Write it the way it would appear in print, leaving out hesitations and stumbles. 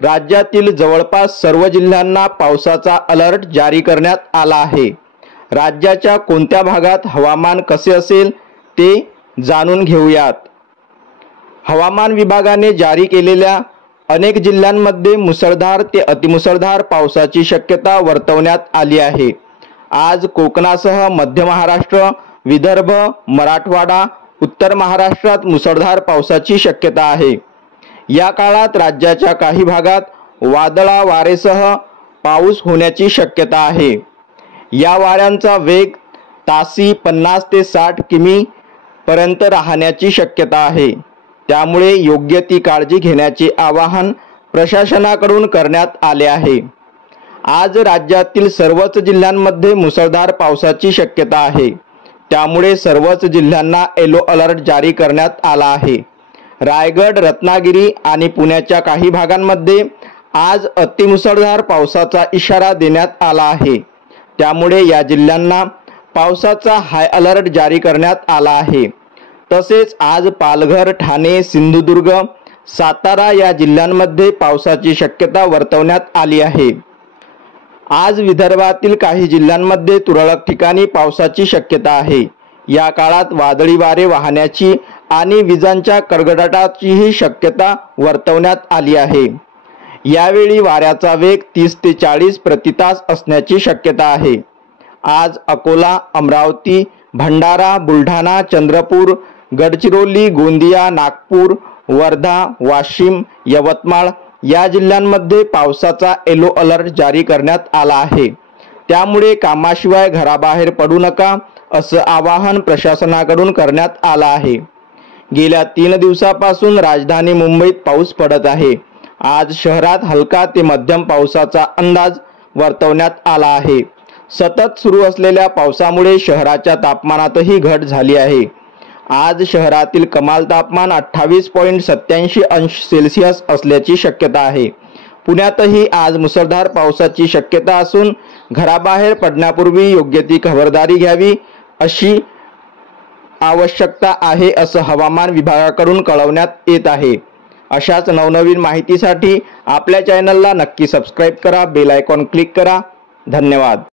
राज्यातील जवळपास सर्व जिल्ह्यांना पावसाचा अलर्ट जारी करण्यात आला आहे। राज्याच्या कोणत्या भागात हवामान कसे असेल ते जाणून घेऊयात। हवामान विभागाने जारी केलेल्या अनेक जिल्ह्यांमध्ये मुसळधार ते अतिमुसळधार पावसाची शक्यता वर्तवण्यात आली आहे। आज कोकणासह मध्य महाराष्ट्र, विदर्भ, मराठवाडा, उत्तर महाराष्ट्रात मुसळधार पावसाची शक्यता आहे। या काळात राज्याच्या काही भागात वादळा वारेसह पाऊस होण्याची शक्यता आहे। या वाऱ्यांचा वेग तासी 50 ते 60 किमी पर्यंत राहण्याची शक्यता आहे। त्यामुळे योग्य ती काळजी घेण्याचे आवाहन प्रशासनाकडून करण्यात आले आहे। आज राज्यातील सर्वच जिल्ह्यांमध्ये मुसळधार पावसाची शक्यता आहे। त्यामुळे सर्वच जिल्ह्यांना येलो अलर्ट जारी करण्यात आला आहे। रायगड, रत्नागिरी आणि पुण्याच्या काही भागांमध्ये आज अतिमुसळधार पावसाचा इशारा देण्यात आला आहे। त्यामुळे या जिल्ह्यांना पावसाचा हाय अलर्ट जारी करण्यात आला आहे। तसेच आज पालघर, ठाणे, सिंधुदुर्ग, सातारा या जिल्ह्यांमध्ये पावसाची शक्यता वर्तवण्यात आली आहे। आज विदर्भातील काही जिल्ह्यांमध्ये तुरळक ठिकाणी पावसाची शक्यता आहे। या काळात वादळी वारे वाहण्याची आणि विजांच्या कडकडाटाचीही शक्यता वर्तवण्यात आली आहे। यावेळी वाऱ्याचा वेग 30 ते 40 प्रति तास असण्याची शक्यता आहे। आज अकोला, अमरावती, भंडारा, बुलढाणा, चंद्रपूर, गडचिरोली, गोंदिया, नागपूर, वर्धा, वाशिम, यवतमाळ या जिल्ह्यांमध्ये पावसाचा येलो अलर्ट जारी करण्यात आला आहे। त्यामुळे कामाशिवाय घराबाहेर पडू नका असं आवाहन प्रशासनाकडून करण्यात आलं आहे। गेल्या 3 दिवसापासून राजधानी मुंबईत पाऊस पडत आहे। आज शहरात हलका ते मध्यम पावसाचा अंदाज वर्तवण्यात आला आहे। सतत सुरू असलेल्या पावसामुळे शहराच्या तापमानातही घट झाली आहे। आज शहरातील कमाल तापमान 28.87 अंश सेल्सिअस असल्याची शक्यता आहे। पुण्यातही आज मुसळधार पावसाची शक्यता असून घराबाहेर पडण्यापूर्वी योग्य ती खबरदारी घ्यावी अशी आवश्यकता आहे असं हवामान विभागाकडून कळवण्यात येत आहे। अशाच नवनवीन माहितीसाठी आपल्या चॅनलला नक्की सबस्क्राइब करा, बेल आयकॉन क्लिक करा। धन्यवाद।